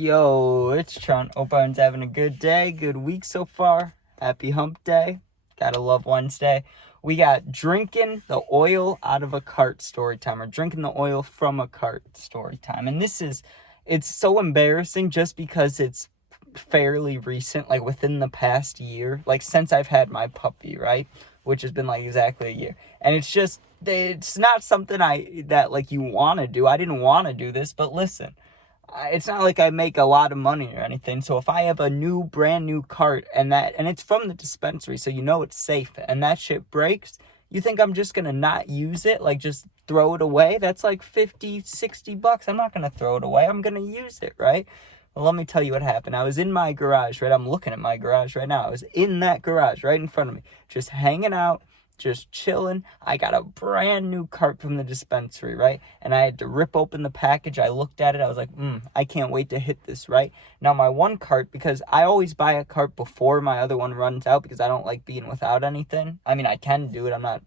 Yo, it's Tron. Hope everyone's having a good day, good week so far. Happy hump day. Gotta love Wednesday. We got drinking the oil out of a cart story time, or drinking the oil from a cart story time. And it's so embarrassing just because it's fairly recent, like within the past year, like since I've had my puppy, right? Which has been like exactly a year. And it's not something that like you want to do. I didn't want to do this, but listen. It's not like I make a lot of money or anything. So if I have a brand new cart and it's from the dispensary, so you know it's safe, and that shit breaks, you think I'm just gonna not use it, like just throw it away? That's like $50-$60. I'm not gonna throw it away. I'm gonna use it, right? Well, let me tell you what happened. I was in my garage, right? I'm looking at my garage right now. I was in that garage right in front of me, just hanging out, just chilling. I got a brand new cart from the dispensary, right? And I had to rip open the package. I looked at it. I was like, I can't wait to hit this, right? Now, my one cart, because I always buy a cart before my other one runs out because I don't like being without anything. I mean, I can do it. I'm not,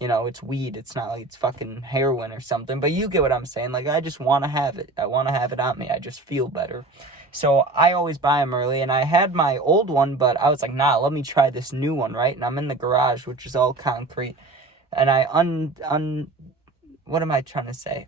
it's weed. It's not like it's fucking heroin or something. But you get what I'm saying. Like, I just want to have it. I want to have it on me. I just feel better. So I always buy them early, and I had my old one, but I was like, nah, let me try this new one, right? And I'm in the garage, which is all concrete, and I what am I trying to say?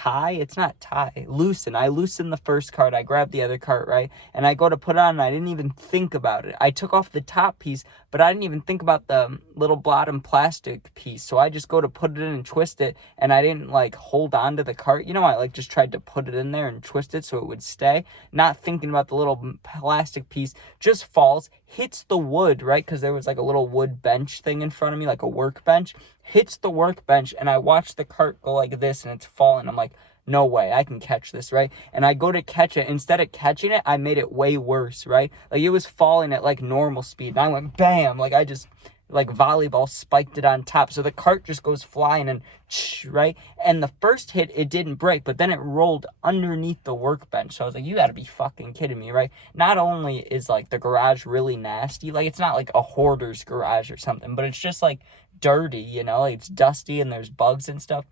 It's not tie, loosen. I loosen the first cart, I grab the other cart, right? And I go to put it on, and I didn't even think about it. I took off the top piece, but I didn't even think about the little bottom plastic piece. So I just go to put it in and twist it, and I didn't like hold on to the cart. I like just tried to put it in there and twist it so it would stay, not thinking about the little plastic piece. Just falls, hits the wood, right? Because there was like a little wood bench thing in front of me, like a workbench. Hits the workbench, and I watch the cart go like this, and it's falling. I'm like, no way, I can catch this, right? And I go to catch it. Instead of catching it, I made it way worse, right? Like, it was falling at like normal speed, and I went bam, like I just like volleyball spiked it on top, so the cart just goes flying, and right? And the first hit, it didn't break, but then it rolled underneath the workbench. So I was like, you gotta be fucking kidding me, right? Not only is like the garage really nasty, like it's not like a hoarder's garage or something, but it's just like dirty, like it's dusty and there's bugs and stuff.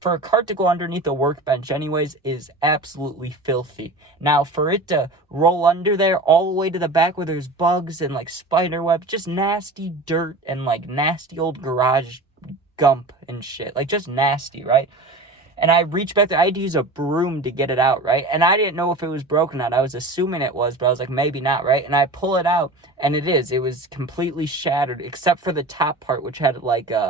For a cart to go underneath a workbench anyways is absolutely filthy. Now, for it to roll under there all the way to the back where there's bugs and like spider webs, just nasty dirt and like nasty old garage gump and shit, like just nasty, right? And I reached back there. I had to use a broom to get it out, right? And I didn't know if it was broken out. I was assuming it was, but I was like, maybe not, right? And I pull it out, and it is. It was completely shattered, except for the top part, which had I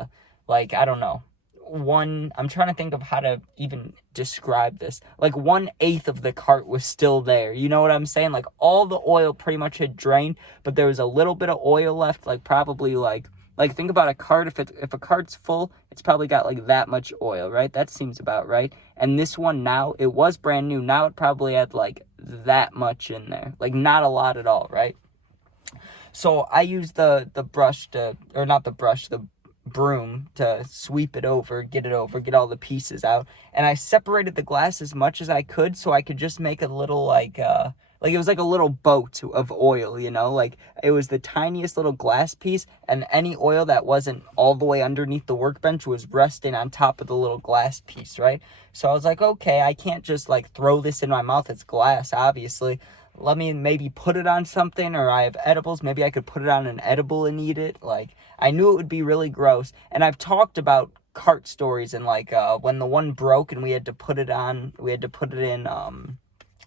don't know, I'm trying to think of how to even describe this. Like 1/8 of the cart was still there. You know what I'm saying? Like all the oil pretty much had drained, but there was a little bit of oil left, like probably like think about a cart. If a cart's full, it's probably got like that much oil, right? That seems about right. And this one now, it was brand new. Now it probably had like that much in there. Like not a lot at all, right? So I used the broom to sweep it over, get all the pieces out. And I separated the glass as much as I could so I could just make a little like it was like a little boat of oil, like it was the tiniest little glass piece, and any oil that wasn't all the way underneath the workbench was resting on top of the little glass piece, right? So I was like, okay, I can't just like throw this in my mouth. It's glass, obviously. Let me maybe put it on something, or I have edibles. Maybe I could put it on an edible and eat it. Like, I knew it would be really gross. And I've talked about cart stories and like when the one broke and we had to put it in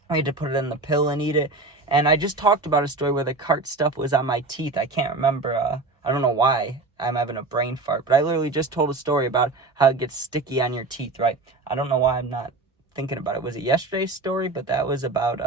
the pill and eat it. And I just talked about a story where the cart stuff was on my teeth. I can't remember. I don't know why I'm having a brain fart, but I literally just told a story about how it gets sticky on your teeth, right? I don't know why I'm not thinking about it. Was it yesterday's story? But that was about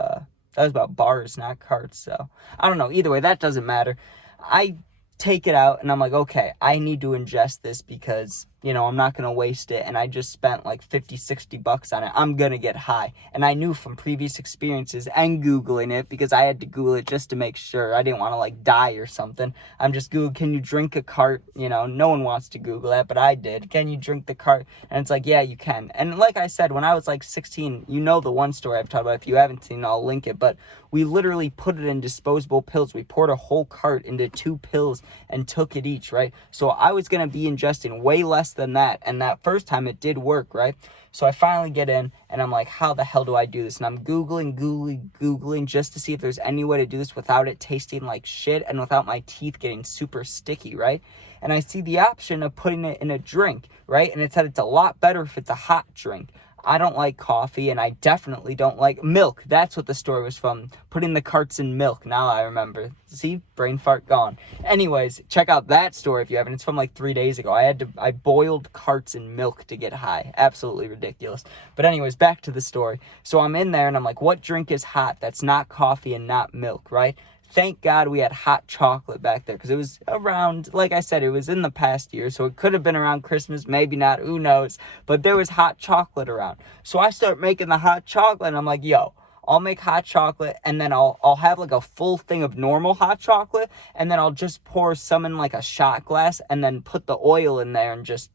bars, not carts. So I don't know. Either way, that doesn't matter. I take it out and I'm like, okay, I need to ingest this because, I'm not going to waste it. And I just spent like $50-$60 on it. I'm going to get high. And I knew from previous experiences and Googling it, because I had to Google it just to make sure. I didn't want to like die or something. I'm just Google, can you drink a cart? No one wants to Google that, but I did. Can you drink the cart? And it's like, yeah, you can. And like I said, when I was like 16, the one story I've talked about. If you haven't seen it, I'll link it. But we literally put it in disposable pills. We poured a whole cart into 2 pills and took it each, right? So I was going to be ingesting way less less than that. And that first time it did work, right? So I finally get in, and I'm like, how the hell do I do this? And I'm Googling just to see if there's any way to do this without it tasting like shit and without my teeth getting super sticky, right? And I see the option of putting it in a drink, right? And it said it's a lot better if it's a hot drink. I don't like coffee, and I definitely don't like milk. That's what the story was from. Putting the carts in milk. Now I remember. See? Brain fart gone. Anyways, check out that story if you haven't. It's from like 3 days ago. I boiled carts in milk to get high. Absolutely ridiculous. But anyways, back to the story. So I'm in there, and I'm like, what drink is hot that's not coffee and not milk, right? Thank God we had hot chocolate back there, because it was around, like I said, it was in the past year, so it could have been around Christmas, maybe not, who knows, but there was hot chocolate around. So I start making the hot chocolate, and I'm like, yo, I'll make hot chocolate, and then I'll have like a full thing of normal hot chocolate, and then I'll just pour some in like a shot glass, and then put the oil in there and just,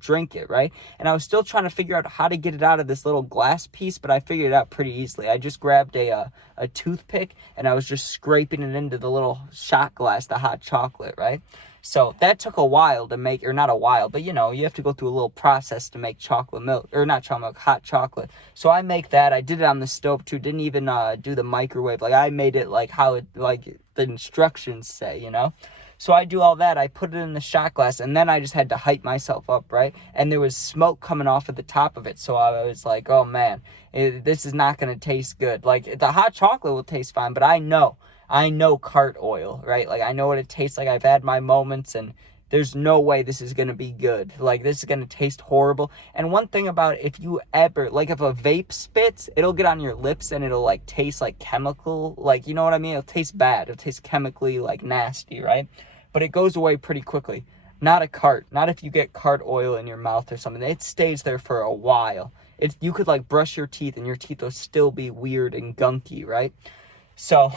drink it, right? And I was still trying to figure out how to get it out of this little glass piece, but I figured it out pretty easily. I just grabbed a toothpick, and I was just scraping it into the little shot glass, the hot chocolate, right? So that took a while to make, or not a while, but you have to go through a little process to make chocolate milk, or not chocolate milk, hot chocolate. So I make that. I did it on the stove too. Didn't even do the microwave. Like, I made it like how it, like the instructions say, So I do all that. I put it in the shot glass, and then I just had to hype myself up, right? And there was smoke coming off at the top of it, so I was like, oh man, this is not going to taste good. Like, the hot chocolate will taste fine, but I know cart oil, right? Like, I know what it tastes like. I've had my moments, and there's no way this is going to be good. Like, this is going to taste horrible. And one thing about it, if you ever, like, if a vape spits, it'll get on your lips, and it'll, like, taste like chemical, like, you know what I mean? It'll taste bad. It'll taste chemically, like, nasty, right? But it goes away pretty quickly. Not a cart. Not if you get cart oil in your mouth or something. It stays there for a while. You could, like, brush your teeth, and your teeth will still be weird and gunky, right? So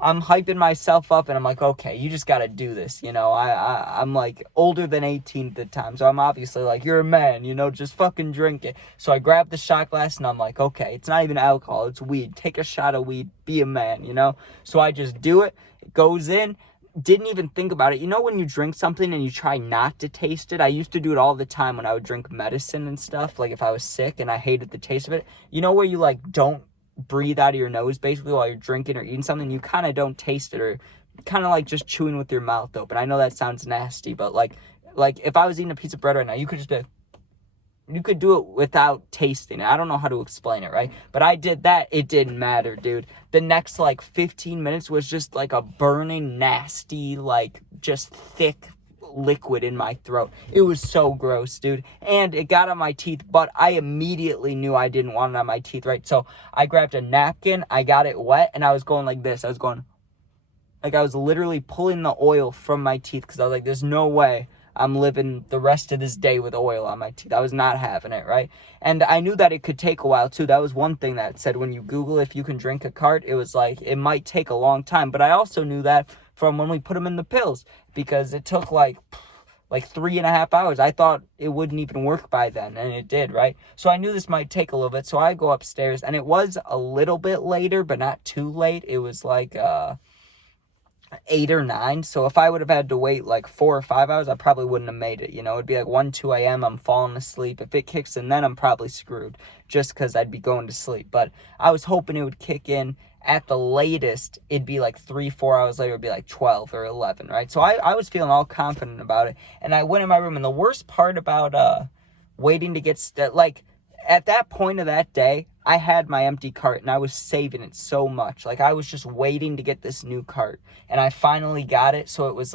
I'm hyping myself up, and I'm like, okay, you just got to do this. I'm like older than 18 at the time. So I'm obviously like, you're a man, just fucking drink it. So I grab the shot glass, and I'm like, okay, it's not even alcohol. It's weed. Take a shot of weed. Be a man, So I just do it. It goes in. Didn't even think about it. When you drink something and you try not to taste it? I used to do it all the time when I would drink medicine and stuff. Like, if I was sick and I hated the taste of it. Where you, like, don't breathe out of your nose, basically, while you're drinking or eating something. You kind of don't taste it, or kind of like just chewing with your mouth open. I know that sounds nasty, but, like if I was eating a piece of bread right now, you could just be... You could do it without tasting it. I don't know how to explain it, right? But I did that. It didn't matter, dude. The next, 15 minutes was just, a burning, nasty, just thick liquid in my throat. It was so gross, dude. And it got on my teeth, but I immediately knew I didn't want it on my teeth, right? So I grabbed a napkin. I got it wet, and I was going like this. I was going... I was literally pulling the oil from my teeth, because I was like, there's no way I'm living the rest of this day with oil on my teeth. I was not having it, right? And I knew that it could take a while, too. That was one thing that said when you Google if you can drink a cart, it was like, it might take a long time. But I also knew that from when we put them in the pills, because it took like 3.5 hours. I thought it wouldn't even work by then, and it did, right? So I knew this might take a little bit, so I go upstairs, and it was a little bit later, but not too late. It was 8 or 9. So if I would have had to wait 4 or 5 hours, I probably wouldn't have made it. It'd be 1, 2 a.m. I'm falling asleep. If it kicks in, then I'm probably screwed, just because I'd be going to sleep. But I was hoping it would kick in at the latest. It'd be 3, 4 hours later. It'd be 12 or 11, right? So I was feeling all confident about it. And I went in my room. And the worst part about waiting to get at that point of that day, I had my empty cart, and I was saving it so much. I was just waiting to get this new cart, and I finally got it. So it was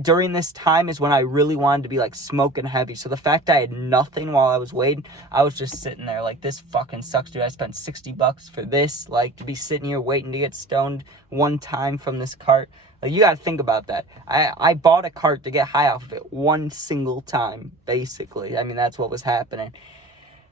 during this time is when I really wanted to be smoking heavy. So the fact I had nothing while I was waiting, I was just sitting there this fucking sucks, dude. I spent $60 for this, to be sitting here waiting to get stoned one time from this cart. You got to think about that. I bought a cart to get high off of it one single time, basically. I mean, that's what was happening.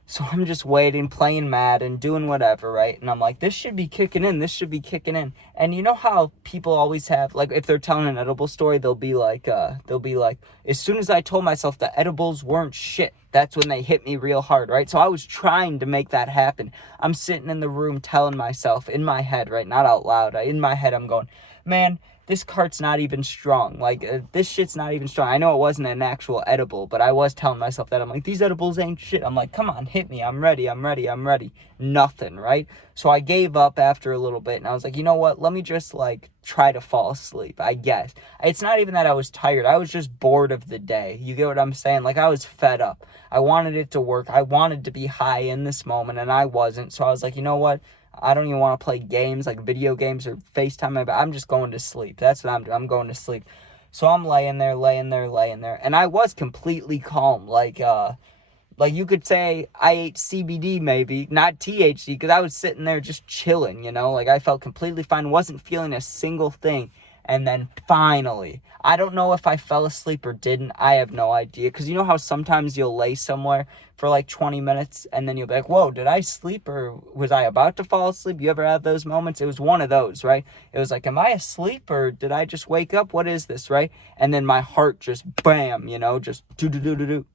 So I'm just waiting, playing Madden, doing whatever, right? And I'm like, this should be kicking in. This should be kicking in. And you know how people always have, if they're telling an edible story, they'll be like, as soon as I told myself the edibles weren't shit, that's when they hit me real hard, right? So I was trying to make that happen. I'm sitting in the room telling myself in my head, right? Not out loud. In my head, I'm going, man, this cart's not even strong. Like, this shit's not even strong. I know it wasn't an actual edible, but I was telling myself that. I'm like, these edibles ain't shit. I'm like, come on, hit me. I'm ready. Nothing, right? So I gave up after a little bit, and I was like, you know what? Let me just, like, try to fall asleep, I guess. It's not even that I was tired. I was just bored of the day. You get what I'm saying? Like, I was fed up. I wanted it to work. I wanted to be high in this moment, and I wasn't. So I was like, you know what? I don't even want to play games, like video games or FaceTime. I'm just going to sleep. That's what I'm doing. I'm going to sleep. So I'm laying there. And I was completely calm. Like you could say I ate CBD maybe, not THC, because I was sitting there just chilling, you know? Like, I felt completely fine, wasn't feeling a single thing. And then finally, I don't know if I fell asleep or didn't. I have no idea. Because you know how sometimes you'll lay somewhere for like 20 minutes and then you'll be like, whoa, did I sleep or was I about to fall asleep? You ever have those moments? It was one of those, right? It was like, am I asleep or did I just wake up? What is this, right? And then my heart just bam, you know, just do-do-do-do-do,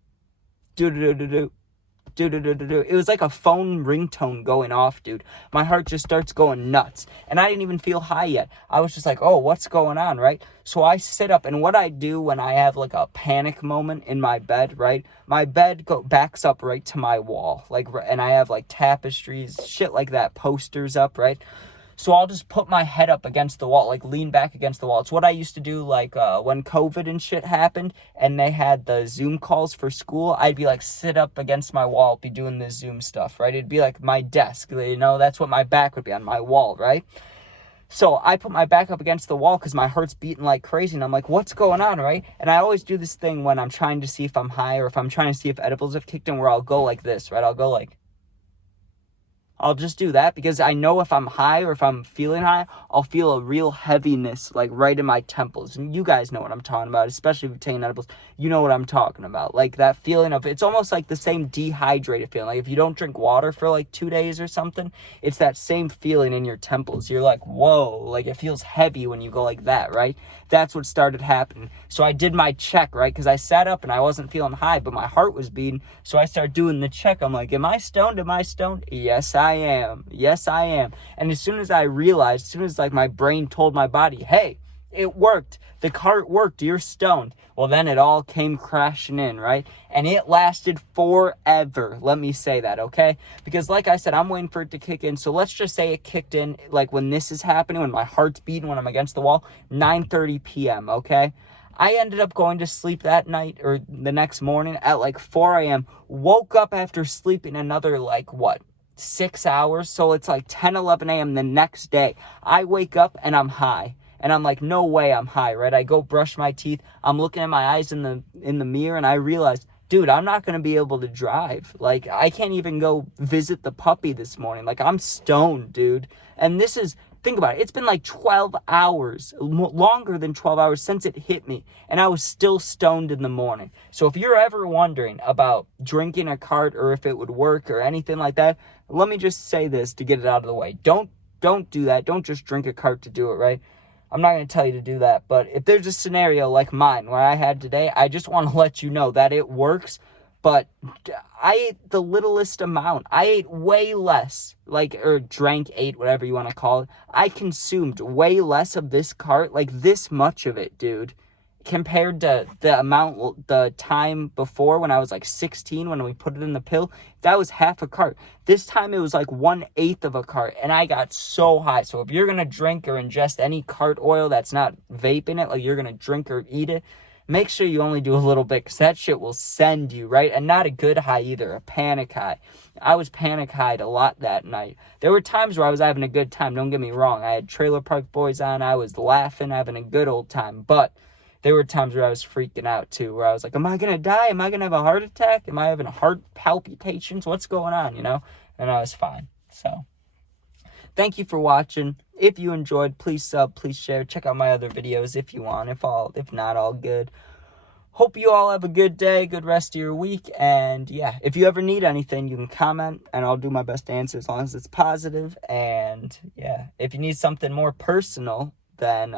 do-do-do-do-do. It was like a phone ringtone going off, dude. My heart just starts going nuts. And I didn't even feel high yet. I was just like, oh, what's going on, right? So I sit up, and what I do when I have like a panic moment in my bed, right? My bed backs up right to my wall. Like, and I have like tapestries, shit like that, posters up, right? So I'll just put my head up against the wall, like lean back against the wall. It's what I used to do, like when COVID and shit happened and they had the Zoom calls for school. I'd be like sit up against my wall, be doing the Zoom stuff, right? It'd be like my desk, you know, that's what my back would be on, my wall, right? So I put my back up against the wall because my heart's beating like crazy. And I'm like, what's going on, right? And I always do this thing when I'm trying to see if I'm high or if I'm trying to see if edibles have kicked in, where I'll go like this, right? I'll just do that because I know if I'm high or if I'm feeling high, I'll feel a real heaviness like right in my temples. And you guys know what I'm talking about, especially if you're taking edibles. You know what I'm talking about. Like that feeling of, it's almost like the same dehydrated feeling. Like if you don't drink water for like 2 days or something, it's that same feeling in your temples. You're like, whoa, like it feels heavy when you go like that, right? That's what started happening. So I did my check, right? Because I sat up and I wasn't feeling high, but my heart was beating. So I started doing the check. I'm like, am I stoned? Yes, I am. And as soon as I realized, as soon as like my brain told my body, hey, it worked. The cart worked. You're stoned. Well, then it all came crashing in, right? And it lasted forever. Let me say that, okay? Because like I said, I'm waiting for it to kick in. So let's just say it kicked in like when this is happening, when my heart's beating, when I'm against the wall, 9:30 p.m., okay? I ended up going to sleep that night or the next morning at like 4 a.m. Woke up after sleeping another 6 hours. So it's like 10, 11 a.m. the next day. I wake up and I'm high. And I'm like, no way I'm high, right? I go brush my teeth. I'm looking at my eyes in the mirror and I realize, dude, I'm not going to be able to drive. Like, I can't even go visit the puppy this morning. Like, I'm stoned, dude. And this is, think about it. It's been like 12 hours, longer than 12 hours since it hit me. And I was still stoned in the morning. So if you're ever wondering about drinking a cart or if it would work or anything like that, let me just say this to get it out of the way. Don't do that. Don't just drink a cart to do it, right? I'm not going to tell you to do that, but if there's a scenario like mine where I had today, I just want to let you know that it works, but I ate the littlest amount. I ate way less, ate, whatever you want to call it. I consumed way less of this cart, like this much of it, dude, compared to the time before when I was like 16, when we put it in the pill. That was half a cart. This time it was like 1/8 of a cart, and I got so high. So if you're gonna drink or ingest any cart oil that's not vape in it, like you're gonna drink or eat it, make sure you only do a little bit, because that shit will send you, right? And not a good high either, a panic high. I was panic high'd a lot that night. There were times where I was having a good time, don't get me wrong. I had Trailer Park Boys on, I was laughing, having a good old time, but there were times where I was freaking out too, where I was like, am I going to die? Am I going to have a heart attack? Am I having heart palpitations? What's going on, you know? And I was fine. So, thank you for watching. If you enjoyed, please sub, please share. Check out my other videos if you want. If not, all good. Hope you all have a good day, good rest of your week. And yeah, if you ever need anything, you can comment and I'll do my best to answer as long as it's positive. And yeah, if you need something more personal, then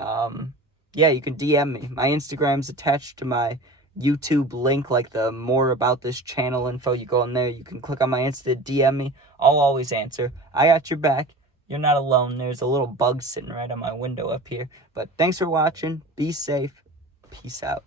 yeah, you can DM me. My Instagram's attached to my YouTube link, like the more about this channel info. You go in there, you can click on my Insta, DM me. I'll always answer. I got your back. you're not alone. There's a little bug sitting right on my window up here. But thanks for watching. Be safe. Peace out.